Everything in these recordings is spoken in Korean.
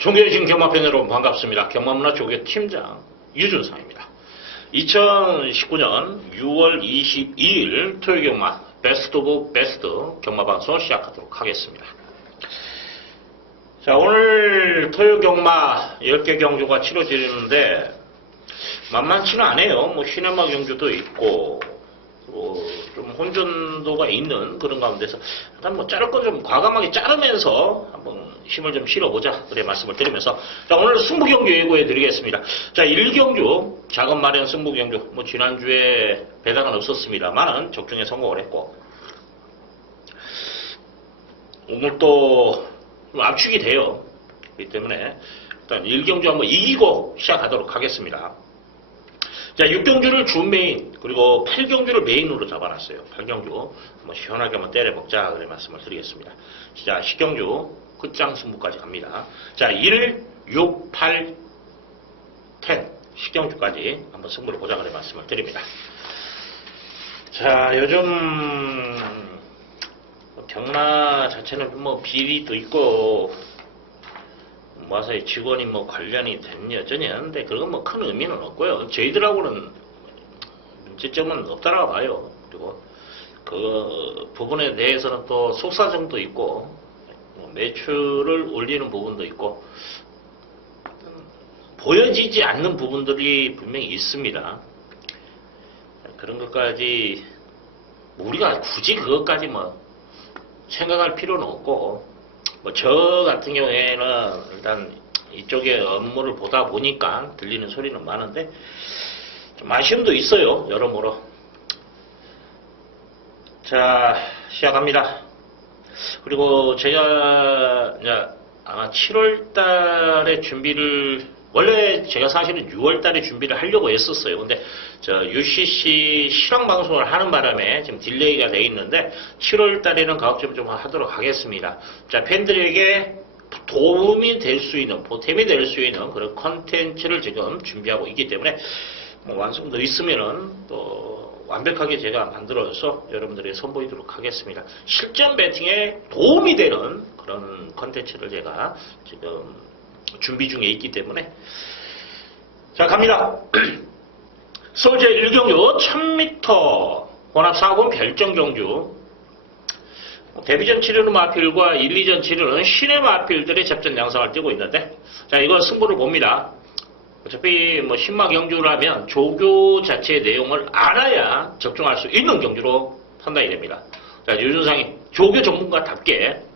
존경해주신 경마팬 여러분 반갑습니다. 경마문화 조교 팀장 유준상입니다. 2019년 6월 22일 토요 경마 베스트 오브 베스트 경마방송 시작하도록 하겠습니다. 자, 오늘 토요 경마 10개 경주가 치러지는데 만만치는 않아요. 뭐 시네마 경주도 있고 좀 혼전도가 있는 그런 가운데서 일단 뭐 자를 건 좀 과감하게 자르면서 한번 힘을 좀 실어보자 그래 말씀을 드리면서 자, 오늘 승부 경주 예고해 드리겠습니다. 자, 1경주 작은 마련 승부 경주 뭐 지난주에 배당은 없었습니다만은 적중에 성공을 했고 오늘 또 좀 압축이 돼요. 그렇기 때문에 일단 1경주 한번 이기고 시작하도록 하겠습니다. 자, 6경주를 준 메인, 그리고 8경주를 메인으로 잡아놨어요. 8경주. 한번 시원하게 한번 때려먹자. 그래 말씀을 드리겠습니다. 자, 10경주, 끝장 승부까지 갑니다. 자, 1, 6, 8, 10, 10경주까지 한번 승부를 보자. 그래 말씀을 드립니다. 자, 요즘, 경마 자체는 뭐 비리도 있고, 와서 직원이 뭐 관련이 됐냐 어쩌냐 하는데 그건 뭐 큰 의미는 없고요. 저희들하고는 문제점은 없다라고 봐요. 그리고 그 부분에 대해서는 또 속사정도 있고 매출을 올리는 부분도 있고 보여지지 않는 부분들이 분명히 있습니다. 그런 것까지 우리가 굳이 그것까지 뭐 생각할 필요는 없고 뭐 저 같은 경우에는 일단 이쪽에 업무를 보다 보니까 들리는 소리는 많은데 좀 아쉬움도 있어요. 여러모로. 자, 시작합니다. 그리고 제가 이제 아마 7월 달에 준비를 원래 제가 사실은 6월 달에 준비를 하려고 했었어요. 근데 저 UCC 실황 방송을 하는 바람에 지금 딜레이가 돼 있는데 7월 달에는 가급적 좀 하도록 하겠습니다. 자, 팬들에게 도움이 될 수 있는, 보탬이 될 수 있는 그런 컨텐츠를 지금 준비하고 있기 때문에 뭐 완성도 있으면은 또 완벽하게 제가 만들어서 여러분들에게 선보이도록 하겠습니다. 실전 배팅에 도움이 되는 그런 컨텐츠를 제가 지금 준비 중에 있기 때문에 자, 갑니다. 서울 제1경주 1000m 혼합 4번 별정경주 데뷔전 치르는 마필과 1, 2전 치르는 신의 마필들의 접전 양상을 띄고 있는데 자, 이건 승부를 봅니다. 어차피 뭐 신마 경주라면 조교 자체의 내용을 알아야 적중할 수 있는 경주로 판단이 됩니다. 자, 유준상이 조교 전문가답게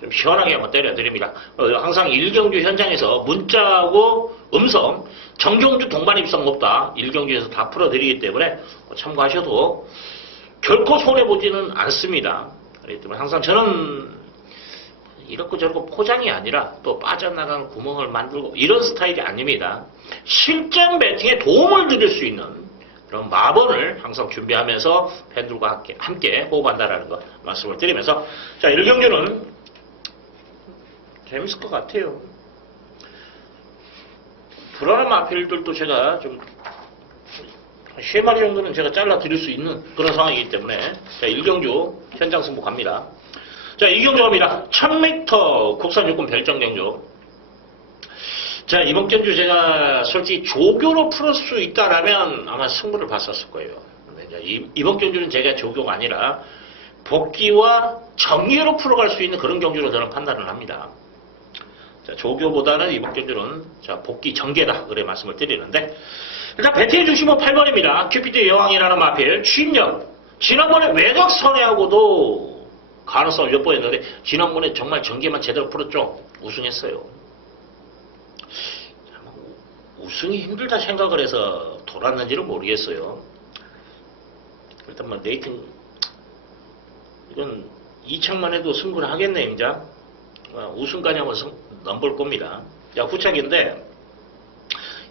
좀 시원하게 한번 때려드립니다. 항상 1경주 현장에서 문자하고 음성, 정경주 동반 입성 없다. 1경주에서 다 풀어드리기 때문에 참고하셔도 결코 손해보지는 않습니다. 그렇기 때문에 항상 저는 이렇고 저렇고 포장이 아니라 또 빠져나가는 구멍을 만들고 이런 스타일이 아닙니다. 실전 배팅에 도움을 드릴 수 있는 그런 마번을 항상 준비하면서 팬들과 함께 호흡한다라는 거 말씀을 드리면서 자, 1경주는 재밌을 것 같아요. 불안한 마필들도 제가 좀 3마리 정도는 제가 잘라 드릴 수 있는 그런 상황이기 때문에 자, 1경주 현장 승부 갑니다. 자, 2경주 갑니다. 1000m 국산 육군 별정경주. 자, 이번 경주 제가 솔직히 조교로 풀을 수 있다라면 아마 승부를 봤었을 거예요. 근데 이번 경주는 제가 조교가 아니라 복귀와 정예로 풀어갈 수 있는 그런 경주로 저는 판단을 합니다. 자, 조교보다는 이번 경주는 자, 복귀 전개다 그래 말씀을 드리는데 일단 배팅해 주시면 8번입니다. 큐피드 여왕이라는 마필 취임력 지난번에 외곽 선회하고도 가능성을 엿보였는데 지난번에 정말 전개만 제대로 풀었죠. 우승했어요. 우승이 힘들다 생각을 해서 돌았는지는 모르겠어요. 일단 뭐 레이팅 이건 2천만 해도 승부를 하겠네. 이제 우승까지 한번 넘볼 겁니다. 자, 후착인데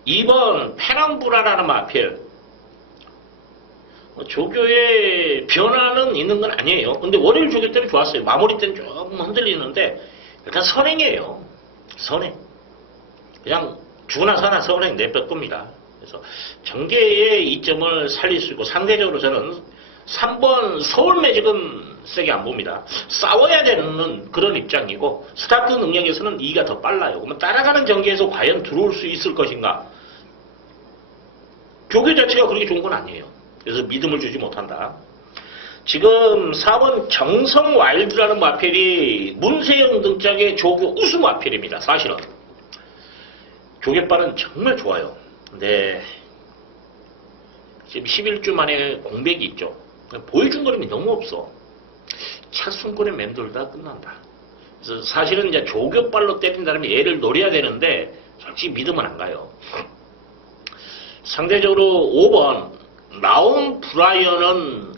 2번 페랑부라라는 마필 조교의 변화는 있는 건 아니에요. 근데 월요일 조교 때는 좋았어요. 마무리 때는 조금 흔들리는데 일단 선행이에요. 선행. 그냥 주나 사나 선행 내뺄 겁니다. 그래서 전개의 이점을 살릴 수 있고 상대적으로 저는 3번 서울 매직은 세게 안 봅니다. 싸워야 되는 그런 입장이고 스타트 능력에서는 2가 더 빨라요. 그러면 따라가는 전개에서 과연 들어올 수 있을 것인가? 조교 자체가 그렇게 좋은 건 아니에요. 그래서 믿음을 주지 못한다. 지금 4번 정성 와일드라는 마필이 문세영 등짝의 조교 우수 마필입니다. 사실은. 조개빨은 정말 좋아요. 근데 지금 11주 만에 공백이 있죠. 보여준 그림이 너무 없어. 차순권에 맴돌다 끝난다. 그래서 사실은 이제 조교빨로 때린다면 얘를 노려야 되는데 솔직히 믿으면 안 가요. 상대적으로 5번 라온 브라이언은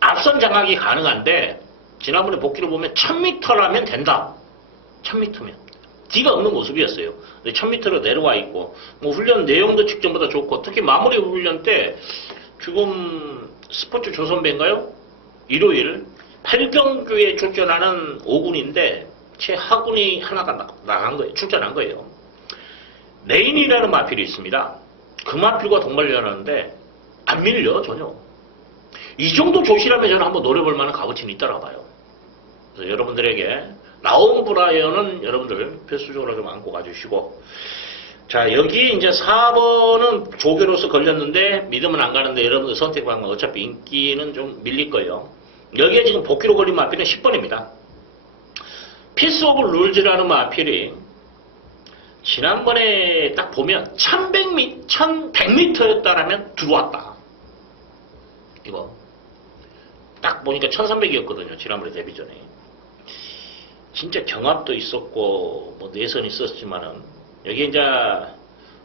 앞선 장악이 가능한데 지난번에 복귀를 보면 1000m라면 된다. 1000m면. D가 없는 모습이었어요. 근데 1000m로 내려와 있고 뭐 훈련 내용도 직전보다 좋고 특히 마무리 훈련 때 지금 스포츠 조선배인가요? 일요일 8경주에 출전하는 5군인데 최하군이 하나가 나간 거예요. 출전한 거예요. 레인이라는 마필이 있습니다. 그 마필과 동반련하는데 안 밀려 전혀. 이 정도 조시라면 저는 한번 노려볼 만한 값어치는 있다고 봐요. 그래서 여러분들에게 라온 브라이언은 여러분들 필수적으로 좀 안고 가주시고, 자 여기 이제 4번은 조교로서 걸렸는데 믿으면 안 가는데 여러분들 선택한 건 어차피 인기는 좀 밀릴 거예요. 여기에 지금 복귀로 걸린 마필은 10번입니다. 피스 오브 룰즈라는 마필이 지난번에 딱 보면 1100m였다라면 들어왔다. 이거 딱 보니까 1300이었거든요. 지난번에 데뷔 전에. 진짜 경합도 있었고 뭐 내선이 있었지만은 여기 이제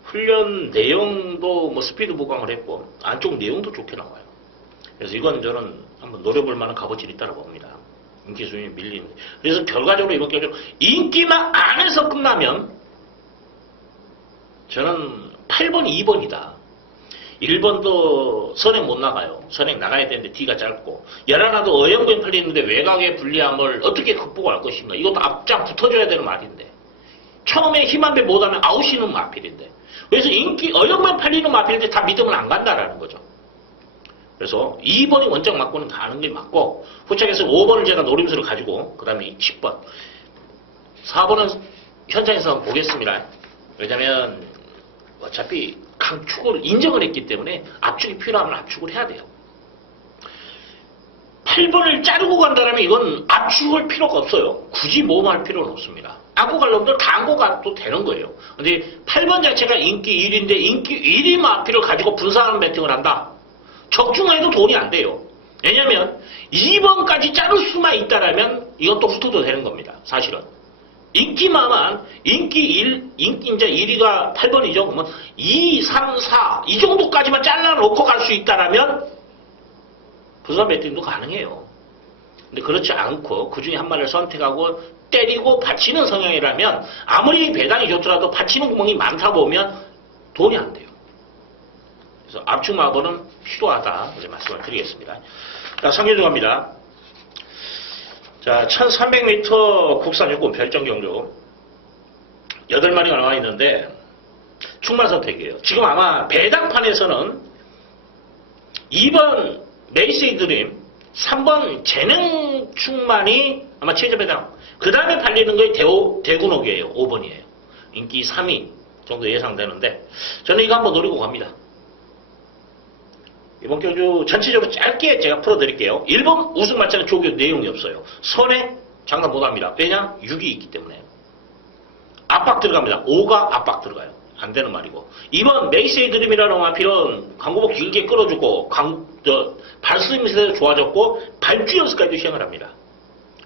훈련 내용도 뭐 스피드 보강을 했고 안쪽 내용도 좋게 나와요. 그래서 이건 저는 한번 노려볼 만한 값어치가 있다고 봅니다. 인기 수준이 밀리는. 그래서 결과적으로 이번 경기는 인기만 안에서 끝나면 저는 8번, 2번이다. 1번도 선행 못 나가요. 선행 나가야 되는데 D가 짧고. 열하나도 어영부에 팔리는데 외곽의 불리함을 어떻게 극복할 것인가. 이것도 앞장 붙어줘야 되는 말인데. 처음에 힘한 배 못하면 아웃이는 마필인데. 그래서 인기 어영부에 팔리는 마필인데 다 믿으면 안 간다라는 거죠. 그래서 2번이 원적 맞고는 가는 게 맞고 후착에서 5번을 제가 노림수를 가지고 그 다음에 10번. 4번은 현장에서 한번 보겠습니다. 왜냐면 어차피 강축을 인정을 했기 때문에 압축이 필요하면 압축을 해야 돼요. 8번을 자르고 간다면 이건 압축할 필요가 없어요. 굳이 모험할 필요는 없습니다. 안고 갈 놈들 다 안고 가도 되는 거예요. 근데 8번 자체가 인기 1인데 인기 1위 마필을 가지고 분산하는 배팅을 한다. 적중해도 돈이 안 돼요. 왜냐면 2번까지 자를 수만 있다라면 이건 또 훑어도 되는 겁니다. 사실은. 인기만만 인기 이제 1위가 8번이죠. 그러면 2, 3, 4 이 정도까지만 잘라놓고 갈 수 있다라면 분산 배팅도 가능해요. 근데 그렇지 않고 그 중에 한 마리를 선택하고 때리고 받치는 성향이라면 아무리 배당이 좋더라도 받치는 구멍이 많다 보면 돈이 안 돼요. 그래서 압축 마법은 필요하다 이제 말씀을 드리겠습니다. 자, 3일 갑니다. 자, 1300m 국산 육군 별정 경주 8마리가 나와 있는데 충만 선택이에요. 지금 아마 배당판에서는 2번 메이세이 드림, 3번 재능 충만이 아마 최저 배당. 그 다음에 팔리는 게 대군옥이에요. 5번이에요. 인기 3위 정도 예상되는데 저는 이거 한번 노리고 갑니다. 이번 경주 전체적으로 짧게 제가 풀어드릴게요. 1번 우승 마차는 조교 내용이 없어요. 선에 장담 못합니다. 왜냐? 6이 있기 때문에. 압박 들어갑니다. 5가 압박 들어가요. 안 되는 말이고. 2번 메이세이 드림이라는 마필은 강구복 길게 끌어주고 발스임이 좋아졌고 발주 연습까지도 시행을 합니다.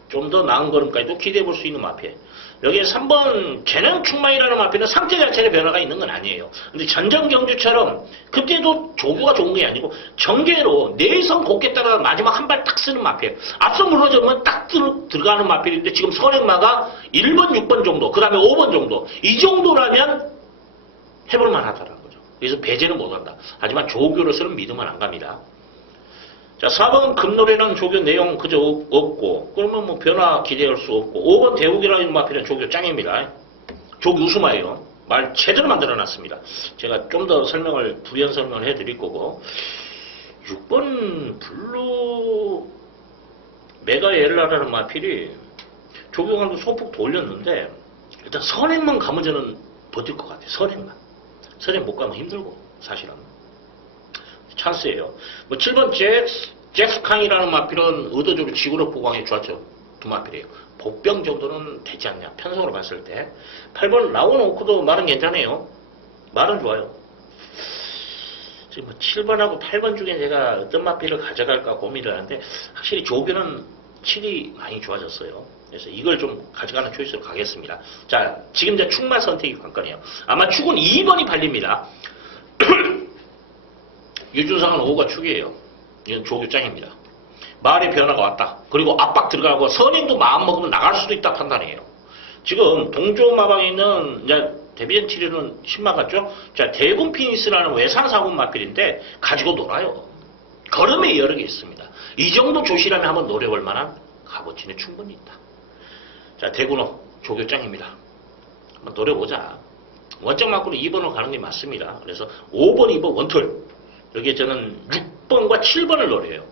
좀 더 나은 걸음까지도 기대해 볼 수 있는 마필. 여기에 3번 재능 충만이라는 마필은 상태 자체의 변화가 있는 건 아니에요. 근데 전전 경주처럼 그때도 조교가 좋은 게 아니고 전개로 내성 곱게 따라 마지막 한 발 딱 쓰는 마필. 앞서 물러져면 딱 들어가는 마필인데 지금 선행마가 1번, 6번 정도, 그 다음에 5번 정도. 이 정도라면 해볼만 하다는 거죠. 그래서 배제는 못한다. 하지만 조교로서는 믿으면 안 갑니다. 자, 4번 금노래라는 조교 내용 그저 없고, 그러면 뭐 변화 기대할 수 없고, 5번 대욱이라는 마필은 조교 짱입니다. 조교 우수마예요. 말 제대로 만들어 놨습니다. 제가 좀 더 설명을, 부연 설명을 해드릴 거고, 6번 블루 메가엘라라는 마필이 조경환도 소폭 돌렸는데 일단 선행만 가면 저는 버틸 것 같아요. 선행만. 선행 못 가면 힘들고 사실은. 찬스예요. 뭐 7번 잭스캉이라는 마필은 의도적으로 지구력 보강에 좋았죠. 두 마필이에요. 복병 정도는 되지 않냐. 편성으로 봤을 때. 8번 라운 오크도 말은 괜찮아요. 말은 좋아요. 지금 뭐 7번하고 8번 중에 제가 어떤 마필을 가져갈까 고민을 하는데 확실히 조교는 7이 많이 좋아졌어요. 그래서 이걸 좀 가져가는 초이스로 가겠습니다. 자, 지금 이제 축마 선택이 관건이에요. 아마 축은 2번이 발립니다. 유준상은 5가 축이에요. 이건 조교 짱입니다. 말의 변화가 왔다. 그리고 압박 들어가고 선행도 마음 먹으면 나갈 수도 있다 판단이에요. 지금 동쪽 마방에 있는 이제 데비전 치료는 10만 같죠? 자, 대군 피니스라는 외상 사군 마필인데 가지고 놀아요. 걸음에 여러 개 있습니다. 이 정도 조시라면 한번 노려볼 만한 값어치는 충분히 있다. 자, 대군호 조교짱입니다. 한번 노려보자. 원적 맞고는 2번으로 가는 게 맞습니다. 그래서 5번, 2번 원툴. 여기에 저는 6번과 7번을 노려요.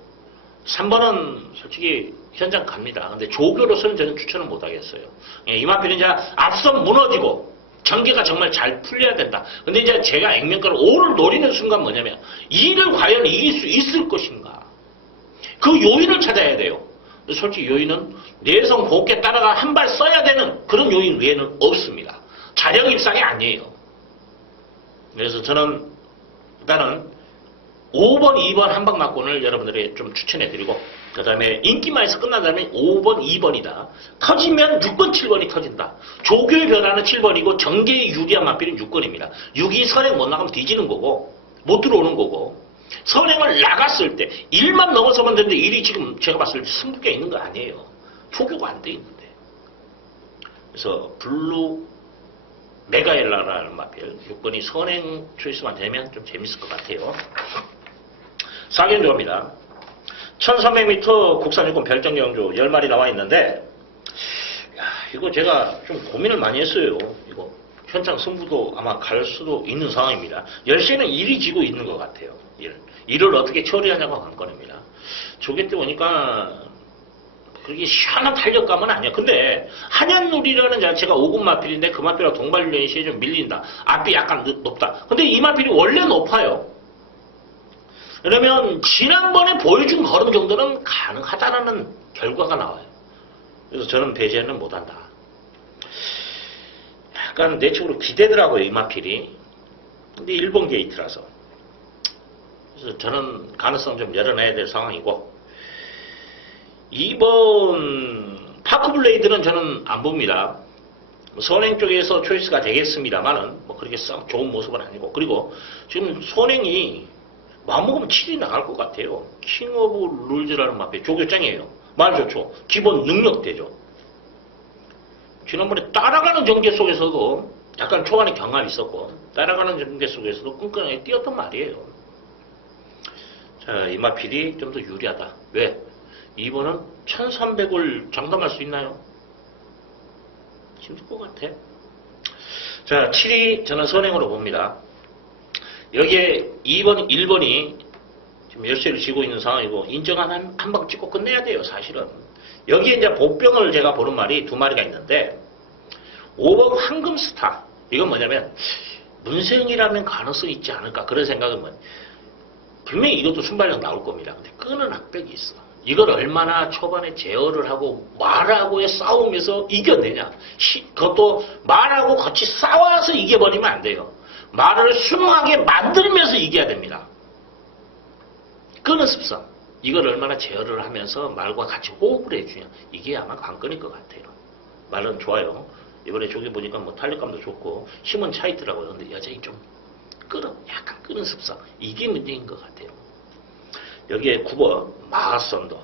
3번은 솔직히 현장 갑니다. 근데 조교로서는 저는 추천을 못하겠어요. 이 마필은 이제 앞선 무너지고 전개가 정말 잘 풀려야 된다. 근데 이제 제가 액면가로 5를 노리는 순간 뭐냐면 2를 과연 이길 수 있을 것인가. 그 요인을 찾아야 돼요. 솔직히 요인은 내성 곱게 따라가 한 발 써야 되는 그런 요인 외에는 없습니다. 자력 일상이 아니에요. 그래서 저는 일단은 5번, 2번 한방 맞고는 여러분들이 좀 추천해드리고 그 다음에 인기만에서 끝난 다음에 5번, 2번이다. 터지면 6번, 7번이 터진다. 조교의 변화는 7번이고 전개의 유리한 마필은 6번입니다. 6이 선행 못 나가면 뒤지는 거고 못 들어오는 거고 선행을 나갔을 때 1만 넘어서면 되는데 1이 지금 제가 봤을 때 승부가 있는 거 아니에요. 조교가 안 돼 있는데. 그래서 블루 메가엘라라는 마필 6번이 선행 초이스만 되면 좀 재밌을 것 같아요. 사견조입니다. 1300m 국산 유권 별정경조 10마리 나와 있는데 이거 제가 좀 고민을 많이 했어요. 이거 현장 승부도 아마 갈 수도 있는 상황입니다. 10시에는 1이 지고 있는 것 같아요. 1을 어떻게 처리하냐고 관건입니다. 조개 때 보니까 그렇게 시원한 탄력감은 아니야. 근데 한얀누리라는 제가 5군 마필인데 그 마필하고 동발유리의 시에 좀 밀린다. 앞이 약간 높다. 근데 이 마필이 원래 높아요. 그러면 지난번에 보여준 걸음 정도는 가능하다라는 결과가 나와요. 그래서 저는 배제는 못한다. 약간 내적으로 기대더라고요. 이 마필이. 근데 1번 게이트라서. 그래서 저는 가능성 좀 열어놔야 될 상황이고 2번 파크블레이드는 저는 안 봅니다. 선행 쪽에서 초이스가 되겠습니다만은 뭐 그렇게 썩 좋은 모습은 아니고 그리고 지금 선행이 마음먹으면 7이 나갈 것 같아요. 킹 오브 룰즈라는 마필 조교짱이에요. 말 좋죠. 기본 능력대죠. 지난번에 따라가는 전개 속에서도 약간 초반에 경험이 있었고 따라가는 전개 속에서도 끈끈하게 뛰었단 말이에요. 자, 이 마필이 좀 더 유리하다. 왜? 2번은 1300을 장담할 수 있나요? 힘들 것 같아. 자, 7이 저는 선행으로 봅니다. 여기에 2번, 1번이 지금 열쇠를 쥐고 있는 상황이고 인정한 한 방 찍고 끝내야 돼요. 사실은. 여기에 이제 복병을 제가 보는 말이 두 마리가 있는데 5번 황금스타. 이건 뭐냐면 문생이라면 가능성이 있지 않을까 그런 생각은 뭐 분명히 이것도 순발력 나올 겁니다. 근데 끄는 악백이 있어. 이걸 얼마나 초반에 제어를 하고 말하고의 싸움에서 이겨내냐. 그것도 말하고 같이 싸워서 이겨버리면 안 돼요. 말을 순하게 만들면서 이겨야 됩니다. 끄는 습성. 이걸 얼마나 제어를 하면서 말과 같이 호흡을 해주냐. 이게 아마 관건일 것 같아요. 말은 좋아요. 이번에 저기 보니까 뭐 탄력감도 좋고 힘은 차 있더라고요. 근데 여전히 좀 약간 끄는 습성. 이게 문제인 것 같아요. 여기에 9번 마하선더.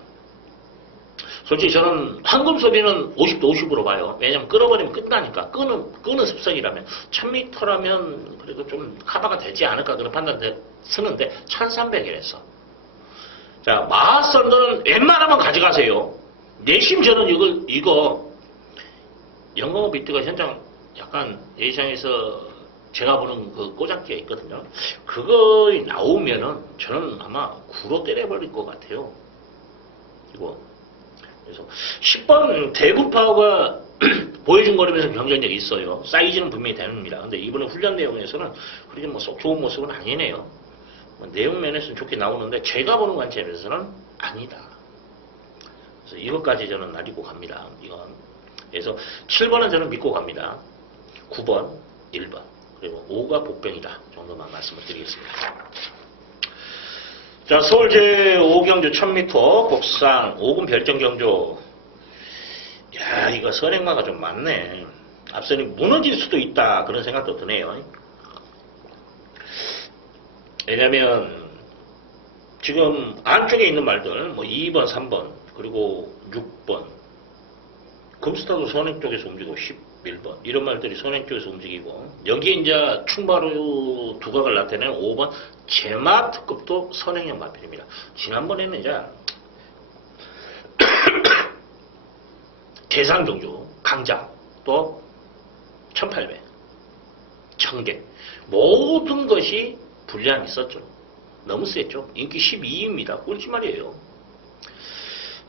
솔직히 저는 황금 소비는 50대 50으로 봐요. 왜냐면 끌어버리면 끝나니까. 끄는 습성이라면 1000m라면 그래도 좀 커버가 되지 않을까 그런 판단을 쓰는데 1300이랬어. 자, 마하선더는 웬만하면 가져가세요. 내심 저는 이거 영광호 비트가 현장 약간 예상에서 제가 보는 그 꼬잡기가 있거든요. 그거 나오면은 저는 아마 구로 때려버릴 것 같아요. 이거. 그래서 10번 대구파워가 보여준 거라면서 경쟁력이 있어요. 사이즈는 분명히 됩니다. 근데 이번에 훈련 내용에서는 그렇게 뭐 쏙 좋은 모습은 아니네요. 뭐 내용 면에서는 좋게 나오는데 제가 보는 관점에서는 아니다. 그래서 이것까지 저는 날리고 갑니다. 이건. 그래서 7번은 저는 믿고 갑니다. 9번, 1번. 그리고 5가 복병이다 정도만 말씀을 드리겠습니다. 자, 서울 제5경주 1000m 곡산 5군 별정경주. 야, 이거 선행마가 좀 많네. 앞선이 무너질 수도 있다 그런 생각도 드네요. 왜냐면 지금 안쪽에 있는 말들 뭐 2번, 3번 그리고 6번 금스타도 선행 쪽에서 움직이고 11번 이런 말들이 선행 쪽에서 움직이고 여기에 이제 충바로 두각을 나타내는 5번 제마특급도 선행형 마필입니다. 지난번에는 이제 대상경주 강장 또 1800 1000개 모든 것이 불량이 있었죠. 너무 셌죠. 인기 12위입니다. 꼴찌 말이에요.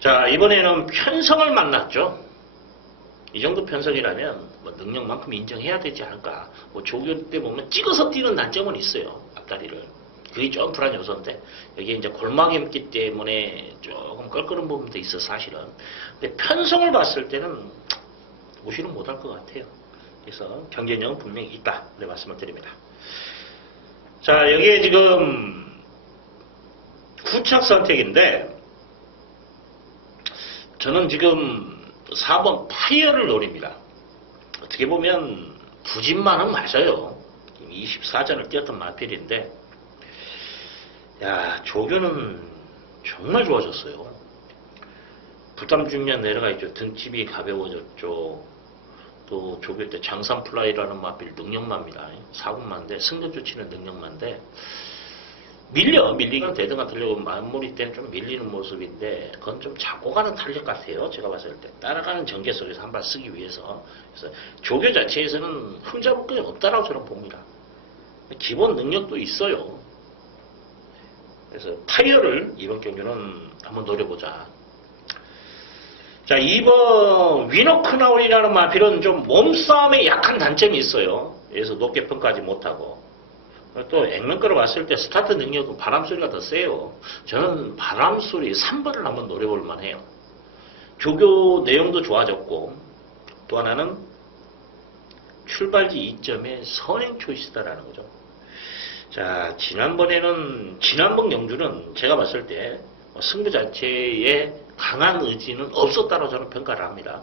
자, 이번에는 편성을 만났죠. 이 정도 편성이라면 뭐 능력만큼 인정해야 되지 않을까. 뭐 조교 때 보면 찍어서 뛰는 단점은 있어요. 앞다리를. 그게 좀 불안 요소인데 여기에 이제 골막이 있기 때문에 조금 껄끄러운 부분도 있어 사실은. 근데 편성을 봤을 때는 무시는 못할 것 같아요. 그래서 경쟁력은 분명히 있다. 네, 말씀을 드립니다. 자, 여기에 지금 후착 선택인데 저는 지금 4번 파이어를 노립니다. 어떻게 보면 부진만은 맞아요. 24전을 뛰었던 마필인데 야, 조교는 정말 좋아졌어요. 부담 중량 내려가 있죠. 등집이 가벼워졌죠. 또 조교 때 장산플라이라는 마필 능력마입니다. 4군마인데 승급 조치는 능력마인데 밀리긴 대등한 탄력은 마무리 때는 좀 밀리는 모습인데 그건 좀 잡고 가는 탄력 같아요. 제가 봤을 때 따라가는 전개 속에서 한 발 쓰기 위해서. 그래서 조교 자체에서는 흠잡을 게 없다라고 저는 봅니다. 기본 능력도 있어요. 그래서 타이어를 이번 경기는 한번 노려보자. 자, 2번 위너크나울이라는 마필은 좀 몸싸움에 약한 단점이 있어요. 그래서 높게 평가하지 못하고. 또 액면가로 봤을 때 스타트 능력은 바람소리가 더 세요. 저는 바람소리 3번을 한번 노려볼 만해요. 조교 내용도 좋아졌고 또 하나는 출발지 2점의 선행 초이스다라는 거죠. 자, 지난번 경주는 제가 봤을 때 승부 자체에 강한 의지는 없었다고 저는 평가를 합니다.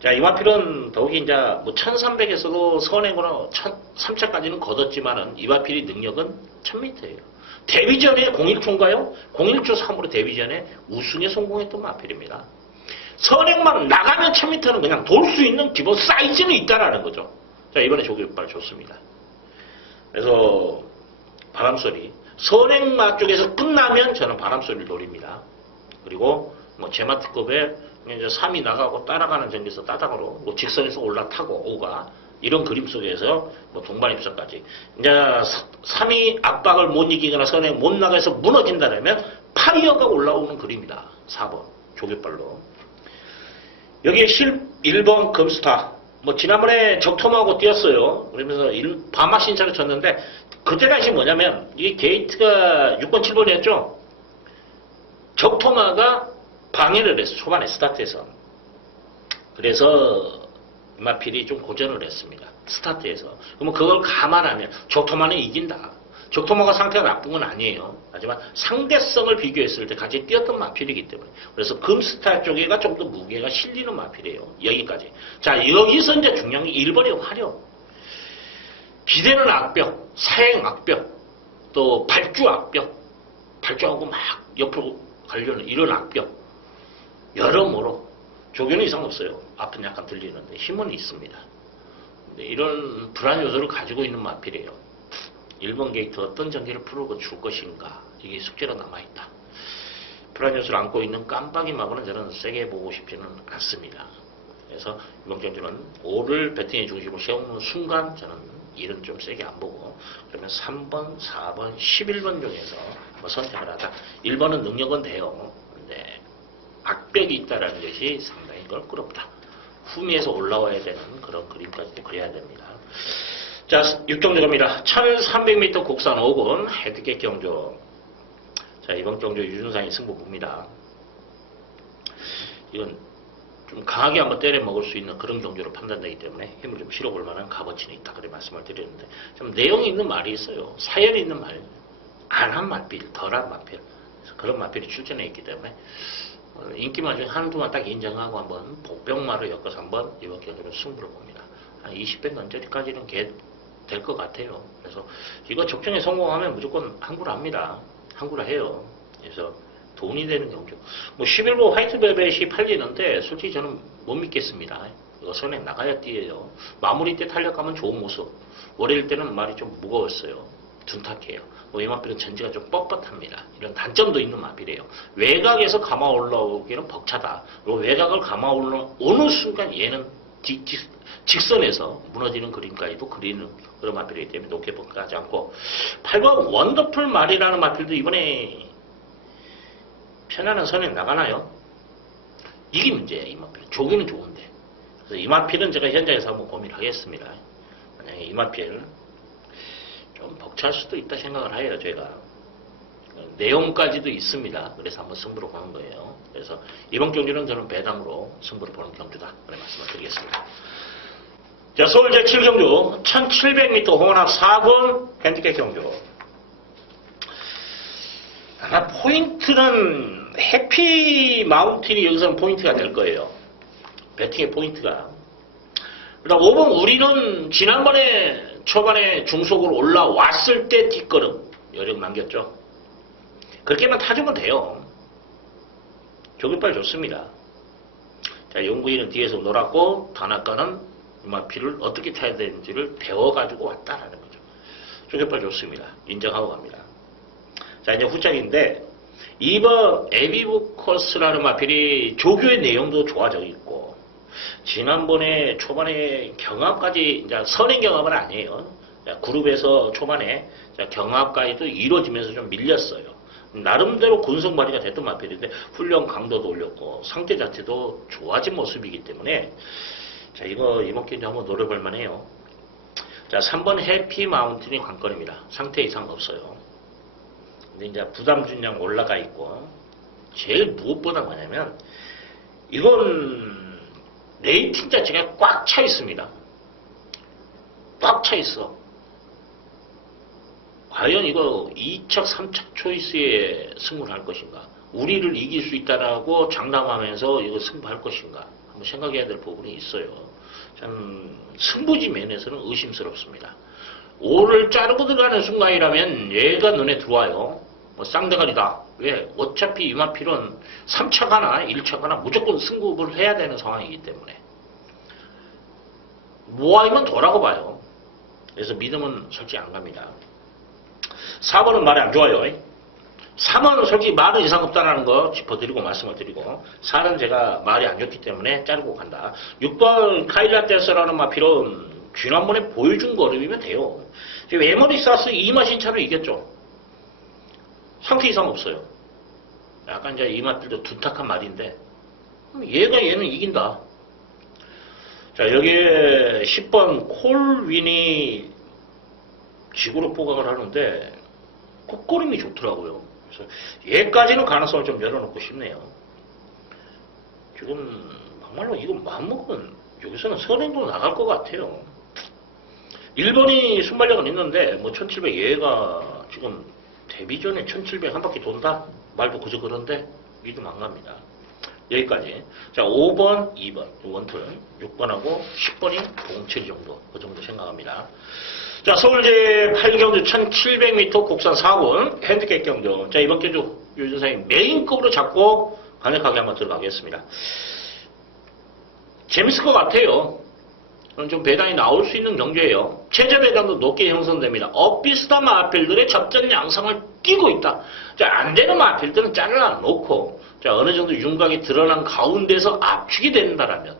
자, 이 마필은 더욱이 이제 뭐 1300에서도 선행으로 3차까지는 거뒀지만은 이 마필의 능력은 1000m예요. 데뷔전에 01초인가요? 01초 3으로 데뷔전에 우승에 성공했던 마필입니다. 선행만 나가면 1000m는 그냥 돌 수 있는 기본 사이즈는 있다라는 거죠. 자, 이번에 조교육발 좋습니다. 그래서 바람소리. 선행마 쪽에서 끝나면 저는 바람소리를 노립니다. 그리고 뭐 제마특급에 이제 3이 나가고 따라가는 전개에서 따닥으로 뭐 직선에서 올라타고 5가 이런 그림 속에서 뭐 동반 입선까지 이제 3이 압박을 못 이기거나 선행 못 나가서 무너진다면 파이어가 올라오는 그림이다. 4번 조개발로. 여기에 1번 금스타. 뭐 지난번에 적토마하고 뛰었어요. 그러면서 반마 신차를 쳤는데 그때 당시 뭐냐면 이 게이트가 6번 7번이었죠. 적토마가 방해를 했어. 초반에 스타트에서. 그래서 마필이 좀 고전을 했습니다. 스타트에서. 그러면 그걸 감안하면 적토마는 이긴다. 적토마가 상태가 나쁜 건 아니에요. 하지만 상대성을 비교했을 때 같이 뛰었던 마필이기 때문에. 그래서 금스타 쪽에가 좀 더 무게가 실리는 마필이에요. 여기까지. 자, 여기서 이제 중요한 게 1번의 화력. 기대는 악벽, 사행 악벽, 또 발주 악벽. 발주하고 막 옆으로 가려는 이런 악벽. 여러모로 조교는 이상 없어요. 앞은 약간 들리는데 힘은 있습니다. 근데 이런 불안 요소를 가지고 있는 마필이에요. 1번 게이트 어떤 전기를 풀고 줄 것인가 이게 숙제로 남아있다. 불안 요소를 안고 있는 깜빡이 마구는 저는 세게 보고 싶지는 않습니다. 그래서 이번 경주는 5를 배팅의 중심으로 세우는 순간 저는 1은 좀 세게 안 보고 그러면 3번, 4번, 11번 중에서 한번 선택을 하자. 1번은 능력은 돼요. 근데 악벽이 있다라는 것이 상당히 껄끄럽다. 후미에서 올라와야 되는 그런 그림까지도 그려야 됩니다. 자, 6경주 갑니다. 1300m 국산 5군 헤드캡 경주. 자, 이번 경주 유준상이 승부 봅니다. 이건 좀 강하게 한번 때려 먹을 수 있는 그런 경주로 판단되기 때문에 힘을 좀 실어볼 만한 값어치는 있다. 그래 말씀을 드렸는데 좀 내용이 있는 말이 있어요. 사연이 있는 말. 안 한 마필, 덜한 마필. 그런 마필이 출전해 있기 때문에 인기만 중에 한두만 딱 인정하고 한번 복병마를 엮어서 한번 이번 경주로 승부를 봅니다. 한 20배 넘게까지는 될 것 같아요. 그래서 이거 적정에 성공하면 무조건 항구를 합니다. 항구를 해요. 그래서 돈이 되는 경주. 뭐 11호 화이트벨벳이 팔리는데 솔직히 저는 못 믿겠습니다. 이거 선에 나가야 뛰어요. 마무리 때 탄력하면 좋은 모습. 월요일 때는 말이 좀 무거웠어요. 둔탁해요. 뭐 이 마필은 전지가 좀 뻣뻣합니다. 이런 단점도 있는 마필이에요. 외곽에서 감아 올라오기는 벅차다. 그리고 외곽을 감아 올라오는 순간 얘는 직선에서 무너지는 그림까지도 그리는 그런 마필이기 때문에 높게 평가하지 않고 8번 원더풀 말이라는 마필도 이번에 편안한 선에 나가나요? 이게 문제예요. 이 마필. 조기는 좋은데. 그래서 이 마필은 제가 현장에서 한번 고민하겠습니다. 만약에 이 마필 좀 벅찰 수도 있다 생각을 해요. 제가. 내용까지도 있습니다. 그래서 한번 승부를 보는 거예요. 그래서 이번 경주는 저는 배당으로 승부를 보는 경주다. 그런 말씀을 드리겠습니다. 자, 서울 제7경주 1700m 혼합 4군 핸디캡 경주. 아마 포인트는 해피 마운틴이 여기서는 포인트가 될 거예요. 배팅의 포인트가. 그다음 5번 우리는 지난번에 초반에 중속으로 올라왔을 때 뒷걸음 여력 남겼죠. 그렇게만 타주면 돼요. 조깃발 좋습니다. 자, 용구이는 뒤에서 놀았고 단학가는 이마피를 어떻게 타야 되는지를 배워가지고 왔다라는 거죠. 조깃발 좋습니다. 인정하고 갑니다. 자, 이제 후짝인데 2번 에비부커스라는 마필이 조교의 내용도 좋아져 있고 지난번에 초반에 경합까지 이제 선행 경합은 아니에요. 자, 그룹에서 초반에 경합까지도 이루어지면서 좀 밀렸어요. 나름대로 군성발이가 됐던 마필인데 훈련 강도도 올렸고 상태 자체도 좋아진 모습이기 때문에 자, 이거 이번 경기 한번 노려볼 만해요. 자, 3번 해피 마운틴이 관건입니다. 상태 이상 없어요. 근데 이제 부담 준량 올라가 있고 제일 무엇보다 뭐냐면 이건 레이팅 자체가 꽉 차 있습니다. 꽉 차 있어. 과연 이거 2척, 3척 초이스에 승부를 할 것인가? 우리를 이길 수 있다라고 장담하면서 이거 승부할 것인가? 한번 생각해야 될 부분이 있어요. 참 승부지 면에서는 의심스럽습니다. 5를 자르고 들어가는 순간이라면 얘가 눈에 들어와요. 뭐 쌍대가리다. 왜? 어차피 이마필은 3차 가나 1차 가나 무조건 승부를 해야 되는 상황이기 때문에 모아이면 도라고 봐요. 그래서 믿음은 솔직히 안 갑니다. 4번은 말이 안 좋아요. 3번은 솔직히 말은 이상 없다라는 거 짚어드리고 말씀을 드리고 4는 제가 말이 안 좋기 때문에 자르고 간다. 6번 카일라테스라는 마필은 지난번에 보여준 거름이면 돼요. 에머리사스 이마신차로 이겼죠. 상태 이상 없어요. 약간 이제 이 마필도 둔탁한 말인데 얘는 이긴다. 자, 여기에 10번 콜윈이 지구로 포각을 하는데 콧걸음이 좋더라고요. 그래서 얘까지는 가능성을 좀 열어놓고 싶네요. 지금 정말로 이거 마음먹으면 여기서는 선행도 나갈 것 같아요. 1번이 순발력은 있는데 뭐 1700 얘가 지금 데뷔 전에 1700 한 바퀴 돈다? 말도 그저 그런데 믿음 안 갑니다. 여기까지. 자, 5번, 2번 원툴 6번하고 10번이 동칠 정도 그 정도 생각합니다. 자, 서울제 8경주 1700m 국산 4군 핸디캡 경주. 자, 이번 경주 유준상이 메인급으로 잡고 강력하게 한번 들어가겠습니다. 재밌을 것 같아요. 좀 배당이 나올 수 있는 경주예요. 최저 배당도 높게 형성됩니다. 엇비슷한 마필들의 접전 양상을 띄고 있다. 자, 안 되는 마필들은 잘라 놓고 자, 어느 정도 윤곽이 드러난 가운데서 압축이 된다라면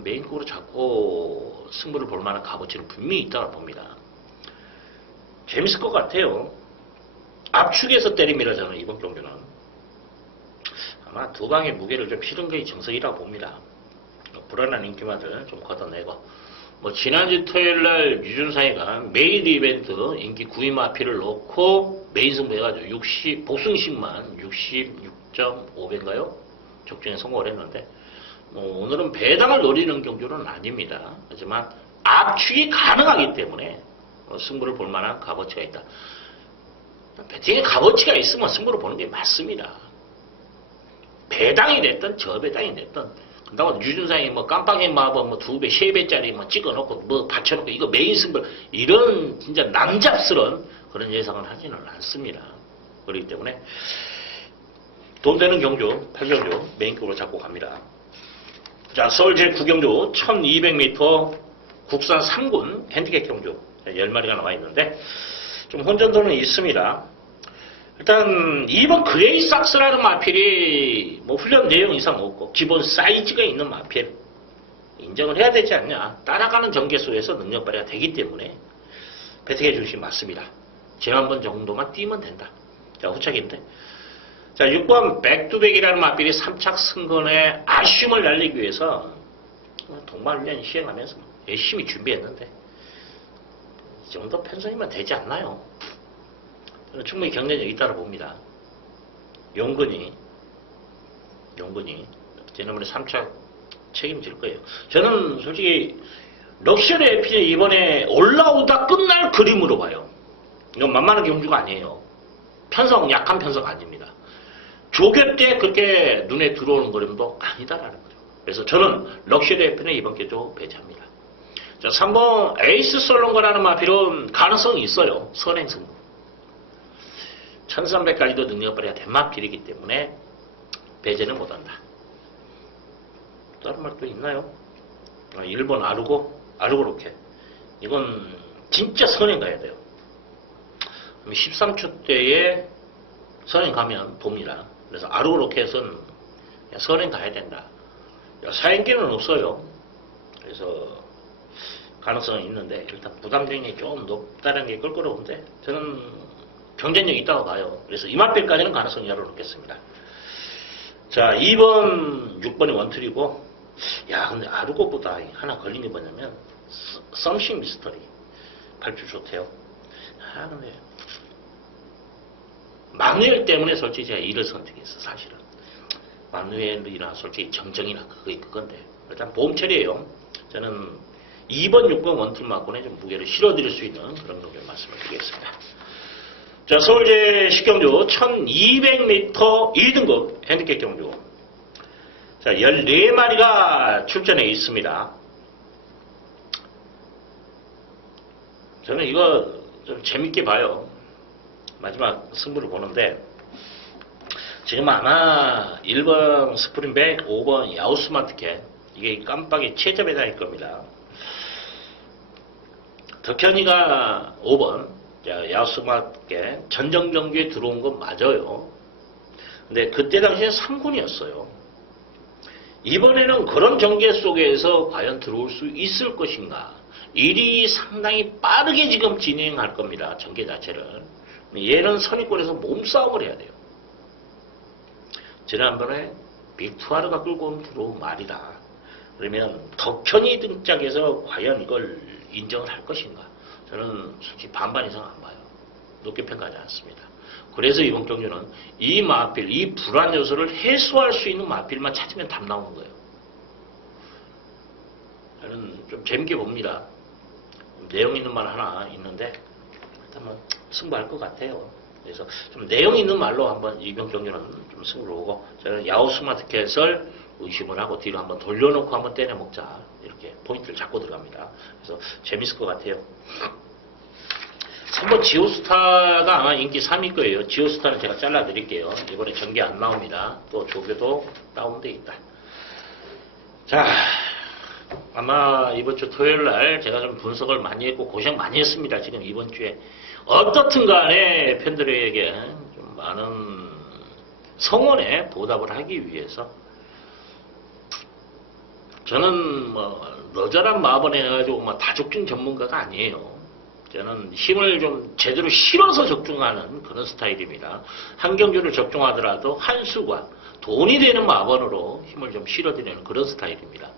좀 메인급으로 잡고 승부를 볼 만한 값어치는 분명히 있다고 봅니다. 재밌을 것 같아요. 압축해서 때립니다. 저는 이번 경기는 아마 두 방의 무게를 좀 실은 게 정석이라고 봅니다. 불안한 인기마들 좀 걷어내고, 지난주 토요일날 유준상이가 메인 이벤트 인기 9위 마피를 놓고 메인 승부 해가지고 복승식만 66.5배인가요? 적중에 성공을 했는데, 오늘은 배당을 노리는 경주는 아닙니다. 하지만 압축이 가능하기 때문에 승부를 볼 만한 값어치가 있다. 배팅에 값어치가 있으면 승부를 보는 게 맞습니다. 배당이 됐든 저배당이 됐든, 그렇다고 유준상이 깜빡이 마법 2배, 3배짜리 찍어놓고 받쳐놓고 이거 메인 승부, 이런 진짜 남잡스러운 그런 예상을 하지는 않습니다. 그렇기 때문에 돈 되는 경주 8경주 메인급으로 잡고 갑니다. 자, 서울 제9경주 1200m 국산 3군 핸디캡 경주 10마리가 나와 있는데 좀 혼전도는 있습니다. 일단 2번 그레이삭스라는 마필이 훈련 내용 이상 없고 기본 사이즈가 있는 마필 인정을 해야 되지 않냐. 따라가는 전개 속에서 능력 발휘가 되기 때문에 배팅해 주신 게 맞습니다. 지난번 정도만 뛰면 된다. 자, 후착인데, 자, 6번 백두백이라는 마필이 3착 승건에 아쉬움을 날리기 위해서 동반훈련 시행하면서 열심히 준비했는데 이 정도 편성이면 되지 않나요? 저는 충분히 경쟁력이 있다고 봅니다. 용근이 지난번에 3착 책임질 거예요. 저는 솔직히 럭셔리 에피는 이번에 올라오다 끝날 그림으로 봐요. 이건 만만한 경주가 아니에요. 약한 편성 아닙니다. 조교 때 그렇게 눈에 들어오는 그림도 아니다라는 거죠. 그래서 저는 럭셔리 에피는 이번 경주 배제합니다. 자, 3번 에이스 솔롱거라는 마필은 가능성이 있어요. 선행승부 1300까지도 능력 발휘가 된 마필이기 때문에 배제는 못한다. 다른 말도 있나요? 1번 아르고로켓. 이건 진짜 선행 가야 돼요. 13초 때에 선행 가면 봅니다. 그래서 아르고로켓은 선행 가야 된다. 사행기는 없어요. 그래서 가능성은 있는데 일단 부담력이 좀 높다는 게 껄끄러운데 저는 경쟁력이 있다고 봐요. 그래서 이마필까지는 가능성이 열어놓겠습니다. 자, 2번, 6번이 원툴이고, 야, 근데 아르고보다 하나 걸린 게 뭐냐면, 썸씽 미스터리. 발주 좋대요. 근데, 막누엘 때문에 솔직히 제가 이를 선택했어, 사실은. 막누엘이나 솔직히 정정이나 그건데. 일단 보험처리예요. 저는 2번, 6번 원툴 맞고는 좀 무게를 실어드릴 수 있는 그런 정도의 말씀을 드리겠습니다. 자, 서울제 10경주 1200m 2등급 핸디캡 경주. 자, 14마리가 출전해 있습니다. 저는 이거 좀 재밌게 봐요. 마지막 승부를 보는데, 지금 아마 1번 스프링백, 5번 야우스마트캣, 이게 깜빡이 최저 배당일 겁니다. 덕현이가 5번, 야우스마트께 전정경기에 들어온 건 맞아요. 근데 그때 당시에 3군이었어요. 이번에는 그런 전개 속에서 과연 들어올 수 있을 것인가. 일이 상당히 빠르게 지금 진행할 겁니다. 전개 자체를. 얘는 선입권에서 몸싸움을 해야 돼요. 지난번에 빅투아르가 끌고 온 들어온 말이다. 그러면 덕현이 등짝에서 과연 이걸 인정을 할 것인가. 저는 솔직히 반반 이상 안 봐요. 높게 평가하지 않습니다. 그래서 이번 경주는 이 마필, 이 불안 요소를 해소할 수 있는 마필만 찾으면 답 나오는 거예요. 저는 좀 재밌게 봅니다. 내용 있는 말 하나 있는데 일단 승부할 것 같아요. 그래서 좀 내용 있는 말로 한번 이번 경주는 좀 승부를 보고 저는 야우스마트켓을 의심을 하고 뒤로 한번 돌려놓고 한번 때려먹자 이렇게 포인트를 잡고 들어갑니다. 그래서 재밌을 것 같아요. 3번 지오스타가 아마 인기 3위 거예요. 지오스타는 제가 잘라드릴게요. 이번에 전개 안 나옵니다. 또 조교도 다운돼 있다. 자, 아마 이번 주 토요일날 제가 좀 분석을 많이 했고 고생 많이 했습니다. 지금 이번 주에 어떻든 간에 팬들에게 좀 많은 성원에 보답을 하기 위해서 저는 뭐 너절한 마법을 해가지고 뭐 다적중 전문가가 아니에요. 저는 힘을 좀 제대로 실어서 적중하는 그런 스타일입니다. 한경주를 적중하더라도 한 수관, 돈이 되는 마법으로 힘을 좀 실어드리는 그런 스타일입니다.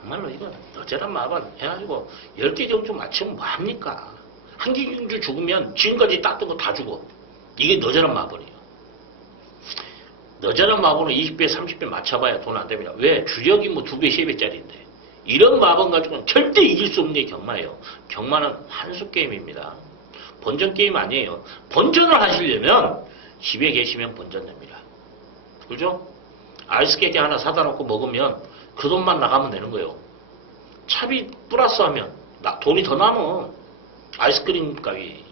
정말로 이거 너절한 마법 해가지고 10개 경주 맞추면 뭐합니까? 한 개 경주 죽으면 지금까지 땄던 거 다 죽어. 이게 너절한 마법이에요. 너절한 마법은 20배, 30배 맞춰봐야 돈 안 됩니다. 왜? 주력이 뭐 2배, 3배짜리인데. 이런 마법 가지고는 절대 이길 수 없는 게 경마예요. 경마는 한수 게임입니다. 본전 게임 아니에요. 본전을 하시려면 집에 계시면 본전 냅니다. 그죠? 아이스케이크 하나 사다 놓고 먹으면 그 돈만 나가면 되는 거예요. 차비 플러스 하면 돈이 더 남어. 아이스크림 값이.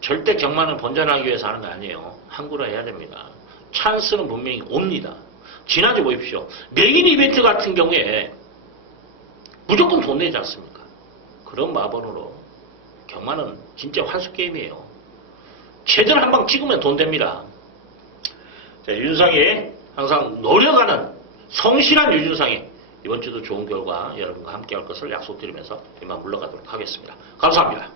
절대 경마는 본전하기 위해서 하는 거 아니에요. 항구로 해야 됩니다. 찬스는 분명히 옵니다. 지난주 보십시오. 메인 이벤트 같은 경우에 무조건 돈 내지 않습니까? 그런 마법으로 경마는 진짜 환수 게임이에요. 제대로 한 방 찍으면 돈 됩니다. 자, 윤상이 항상 노력하는 성실한 유준상이 이번 주도 좋은 결과 여러분과 함께 할 것을 약속드리면서 이만 물러가도록 하겠습니다. 감사합니다.